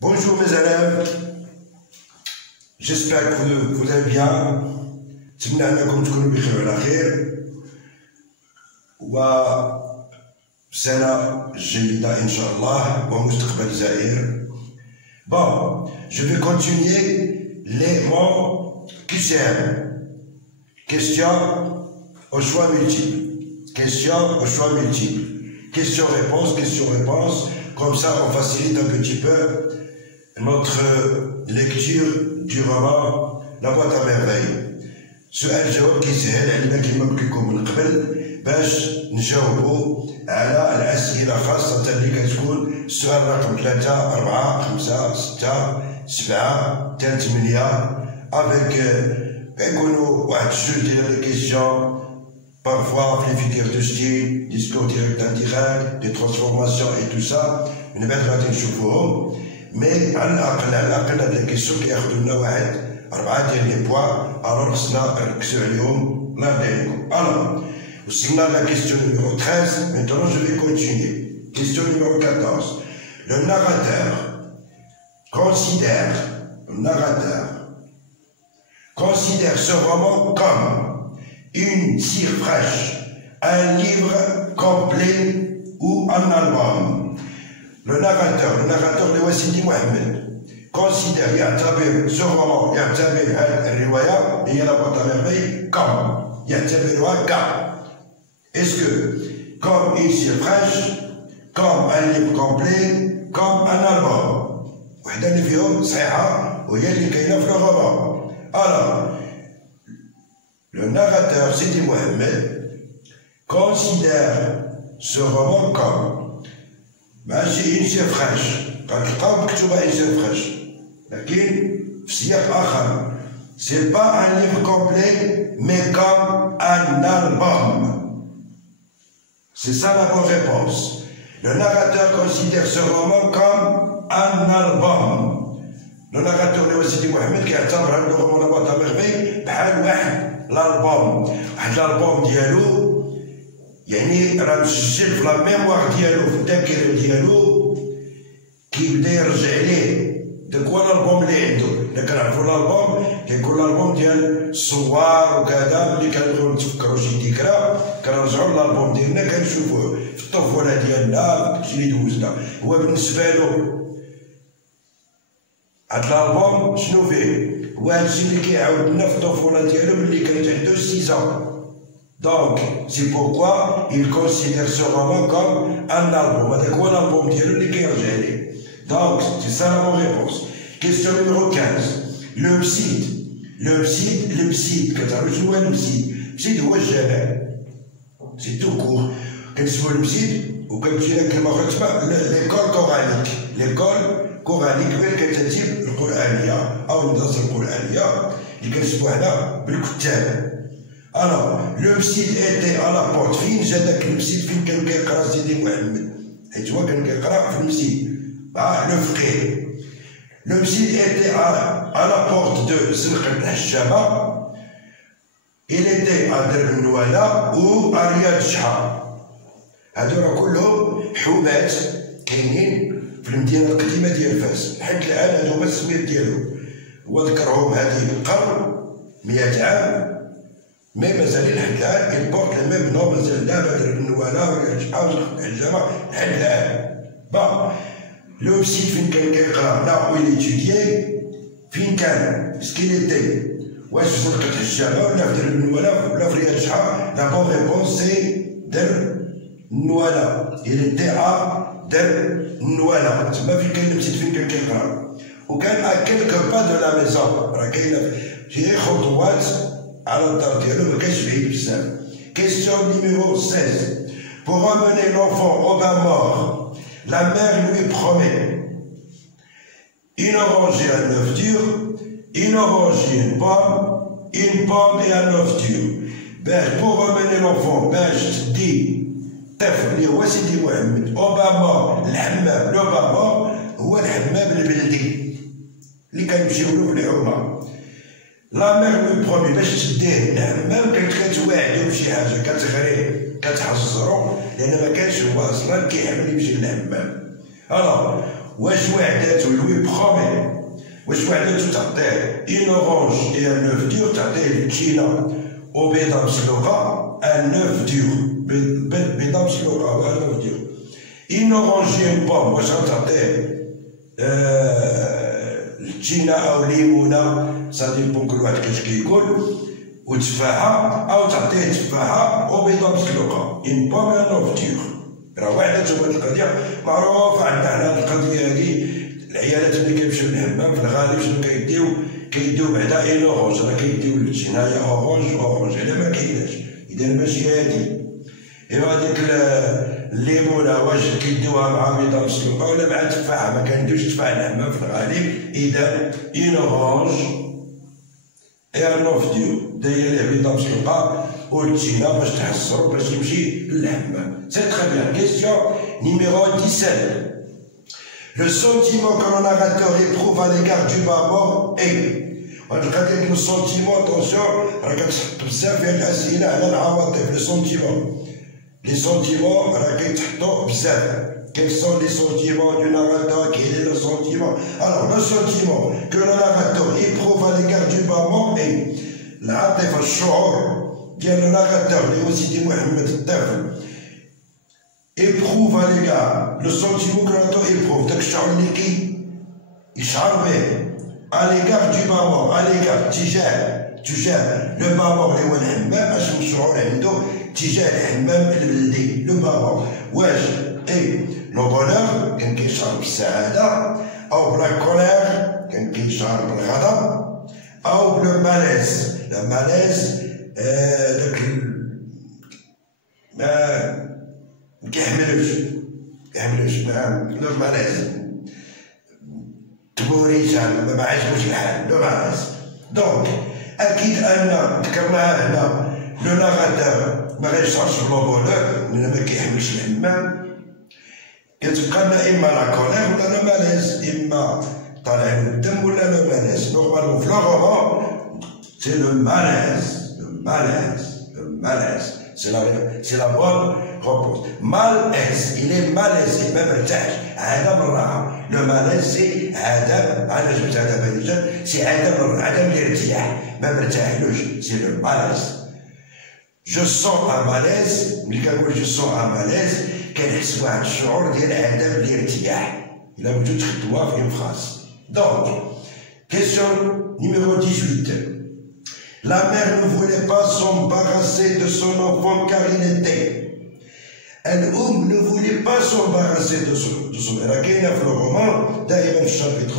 Bonjour mes élèves, j'espère que vous allez bien. نتمنى انكم تكونوا بخير وعلى خير وسنة جيدة ان شاء الله ومستقبل زاهر. Bon, je vais continuer les mots QCM. Question au choix multiple. Question au choix multiple. Question-réponse. Comme ça, on facilite un petit peu notre lecture du roman La boîte à merveilles. سؤال جواب كيسهل علينا كما قلت لكم من قبل باش نجاوبوا على الأسئلة خاصة اللي كتكون السؤال رقم 3 4 5 6 7 حتى 8 افيك كيكونوا واحد الجوج ديال لي كيسيون parfois في les figures de style, discours direct indirect, des transformations et tout ça من بعد غادي نشوفوهم مي على الأقل هاد الكيسيون كياخدو لنا واحد 4 ديال لي بوان alors خصنا نركزو عليهم الله يرضي عليكم. Alors وصلنا à la question numéro 13, maintenant je vais continuer. Question numéro 14. Le narrateur considère ce roman comme une cire fraîche, un livre complet ou un album. Le narrateur اللي هو سيدي محمد considère يعتبر ce roman يعتبر هذه الرواية هي لا بوîte à merveilles comme يعتبرها comme est-ce que comme une cire fraîche comme un livre complet comme un album وحدة اللي فيهم صحيحة وهي اللي كاينة في الرومان. Alors le narrateur Sidi Mohamed considère ce roman comme ماشي une cire fraîche غتلقاو مكتوبة une cire fraîche لكن في سياق آخر c'est pas un livre complet mais comme un album. C'est ça la bonne réponse. Le narrateur considère ce roman comme un album. Le narrateur اللي هو سيدي محمد كيعتبر هذا الرومان لا بوîte à merveilles بحال واحد الالبوم، واحد الالبوم ديالو يعني راه مسجل في لا ميموار ديالو في الذاكره ديالو كيبدا يرجع ليه داك هو الالبوم اللي عنده. الا كنعرفو الالبوم كيكون الالبوم ديال الصور وكذا ملي كنبغيو نتفكرو شي ذكرى كنرجعو للالبوم ديالنا كنشوفوه في الطفوله ديالنا داكشي اللي دوزنا. هو بالنسبه له هاد الالبوم شنو فيه؟ هو هادشي اللي كيعاود لنا في الطفوله ديالو ملي كانت عنده 6 ans. Donc, c'est pourquoi il considère ce roman comme un album. هذاك هو الالبوم ديالو اللي كيرجع ليه. Donc, c'est ça la bonne réponse. Question numéro 15. Le pside, كتعرفوا شنو هو البسيد؟ البسيد هو الجمال. C'est tout court. كنسمو البسيد وكنمشي لك كلمة أخرى تسمى l'école coranique. L'école coranique هي الكتاتيب القرآنية أو المدرسة القرآنية اللي كنسموها هنا بالكتاب. Alors, le pside était à la porte. فين جا داك البسيد فين كان كيقرا سيدي محمد؟ حيت هو كان كيقرا في المسجد. Le frère. Le pside était à la porte de زنقة الحشامة. Il était à درب النوالا ou à رياض شحا. هادو كلهم حومات كاينين في المدينة القديمة ديال فاس. لحد الآن هادو هما السميات ديالهم. هو ذكرهم هذه القرن 100 عام. مي مازال لحد الآن يبورت الميم نو مازال دابا درب النوالا ورياض شحا وزنقة الحشامة لحد الآن. Bon. Le psy فين كان كيقرا لا ويل étudiait فين كان سكيل était واش في زنقة الحشامة ولا في درب النوالا ولا في رياض شحا. لا بون ريبونس سي درب النوالا. il était à درب النوالا تما فين كان البسيد فين كان كيقرا وكان à quelques pas de la maison. راه كاينة شي خطوات على الدار ديالو مكانش بعيد بزاف. Question numéro 16. Pour emmener l'enfant au bain mort, la mère lui promet une orange et un œuf dur, une orange et une pomme et un œuf dur. Ben, pour emmener l'enfant, ben, je te dis, طفل اللي هو سيدي محمد أوباما الحمام. l'Obama هو الحمام البلدي اللي كنمشيو له في الحومة. لا مير لو برومي باش تديه الحمام كانت كتواعدو بشي حاجة كتغريه كتحزرو لأن ما كانش هو أصلا كيحمل يمشي للحمام. Alors واش وحداتو لوي برومي واش وحداتو تعطيه ان اورانج اي ان اوف دور تعطيه التشينا وبيضه مسلوقه ان اوف دور بيضه مسلوقه وان اوف دور ان اورانج اي بوم واش غتعطيه التشينا او ليمونه سا ديبون كل واحد كاش كيقول وتفاحه او تعطيه تفاحه وبيضه مسلوقه ان بوم ان اوف دور راه وحداتو هاد القضيه معروفه عندنا حنا هاد القضيه هادي العيالات ملي كيمشيو للحمام في الغالب شنو كيديو بعدا ان اورانج راه كيديو التشينايا اورانج على ما كايناش اذا ماشي هادي ايوا هاديك الليمونه واش كيديوها مع بيضه مسلوقه ولا مع تفاحه ما كنديوش تفاح الحمام في الغالب اذا ان اورانج اي ان اوف ديو داير ليه بيضه مسلوقه والتشينا باش تحصرو باش يمشي للحمام سي تري بيان كيسيون نيميرو 17. Le sentiment que le narrateur éprouve à l'égard du bas-mort est. Le sentiment, attention, le sentiment. Les sentiments, quels sont les sentiments du narrateur? Quel est le sentiment? Alors, le sentiment que le narrateur éprouve à l'égard du bas-mort est. العاطفة الشعور ديال le narrateur اللي هو سيدي محمد الطفل éprouve à l'égard le sentiment que l'auteur éprouve داك الشعور اللي يشعر به à l'égard du bas-mort à l'égard تجاه لو بامور اللي هو الحمام اشنو الشعور عنده تجاه الحمام البلدي لو بامور واش اي لو بونور كان كيشعر بالسعاده او بلا كولير كان كيشعر بالغضب او بلو مالاز لا مالاز داك كيحملوش نعم لو مالاز تبوريش ما عجبوش الحال لو مالاز دونك اكيد ان ذكرناها هنا لو ناراتور ما غيشعرش بلو بونور لان ما كيحملش الحمام كتبقى لنا اما لا كولير ولا لو مالاز اما طالع له الدم ولا لو مالاز نورمالمون في لو رومان سي لو مالاز c'est la bonne réponse. Malaise, il est malaise, il est مرتاح عدم الراحة. Le malaise c'est عدم أنا جبت عدم الرجال c'est عدم الارتياح ما مرتاحلوش c'est le malaise. Je sens un malaise ملي كنقول je sens un malaise كنحس بواحد الشعور ديال عدم الارتياح. إلا بغيتو تخدموها في une phrase. Donc, question numéro 18. La mère ne voulait pas s'embarrasser de son enfant car il était. Ne voulait pas s'embarrasser de son enfant. Elle a كاينة في الرومان دائما في الشابتر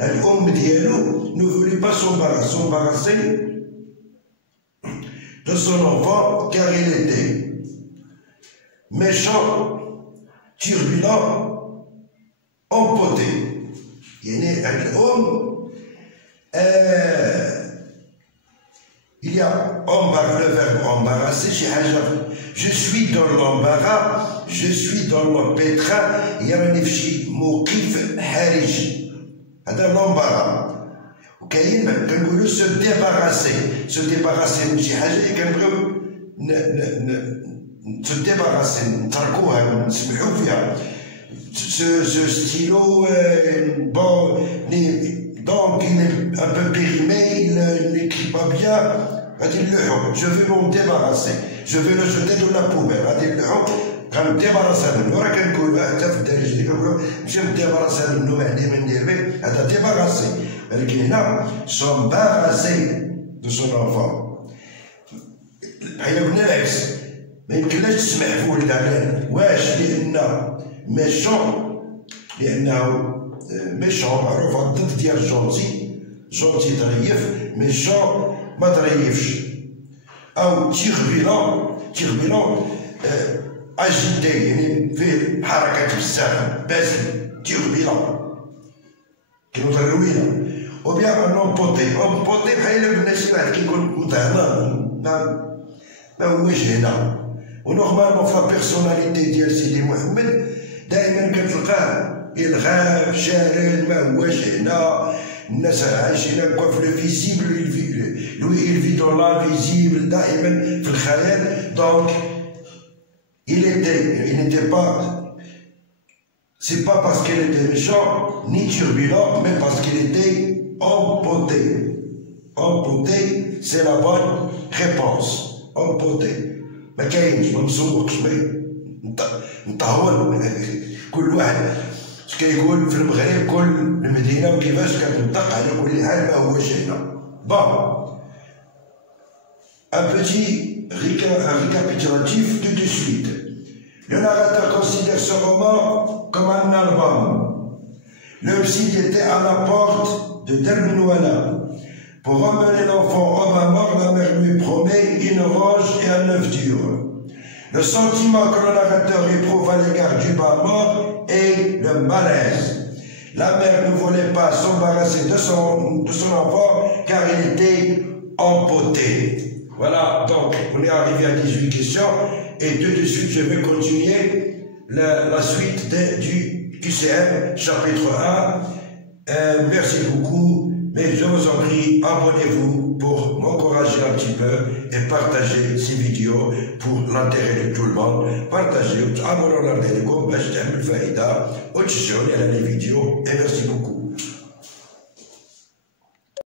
1 ديالو ne voulait pas s'embarrasser de son enfant car il était méchant, turbulent, empoté. يعني il y a le verbe embarrasser chez Hajar. Je suis dans l'embarras, je suis dans le pétrin, يعني في شي موقف حرج. هذا l'embarras. وكاين كنقولوا se débarrasser من شي حاجة اللي كنبغيو se débarrasser نتركوها نسمحوا فيها. Ce stylo, bon, donc il est un peu périmé, il n'écrit pas bien. Je veux m'en débarrasser, je veux le jeter dans la poubelle. Quand me débarrasser de nous, quand on va à faire des choses, je me débarrasser de nous, et me dire, à te débarrasser. Mais là, s'embarrasser de son enfant. Il y a une ex, mais il ne se met pas d'aller. Ouais, méchant, méchant معروف الضد ديال جونتي ظريف méchant ما ظريفش او تيربيلون اجيتي يعني فيه حركات بزاف باسل تيربيلون كينوض الروينه وبيان ان امبوتي بحال الا قلنا شي واحد كيكون مطهران ما هوش هنا ونورمالمون في لا بيرسوناليتي ديال سيدي محمد دائما كتلقاه يلغى شارد ما هواش هنا الناس عايشين هكا في الفيزيبل lui il vit dans l'invisible دائما في الخيال. Donc il n'était pas c'est pas parce qu'elle était méchant, ni turbulent, mais parce qu'il était empoté. Empoté, c'est la bonne réponse. Empoté. ما كاينش ما مسوقش نطهون كل واحد اش كيقول في المغرب كل المدينه وكيفاش كتنطق على كل حال ما هو شينا. Bon. Un petit récapitulatif tout de suite. Le narrateur considère ce roman comme un album. Le psy était à la porte de Terminouala. Pour emmener l'enfant au bas mort, la mère lui promet une roche et un œuf dur. Le sentiment que le narrateur éprouve à l'égard du bas mort est le malaise. La mère ne voulait pas s'embarrasser de son enfant car il était empoté. Voilà, donc on est arrivé à 18 questions et tout de suite je vais continuer la suite du QCM chapitre 1. Merci beaucoup, mais je vous en prie, abonnez-vous pour m'encourager un petit peu et partagez ces vidéos pour l'intérêt de tout le monde. Partagez, abonnez-vous, باش تعمل فائدة وتشجعوني على les vidéos et merci beaucoup.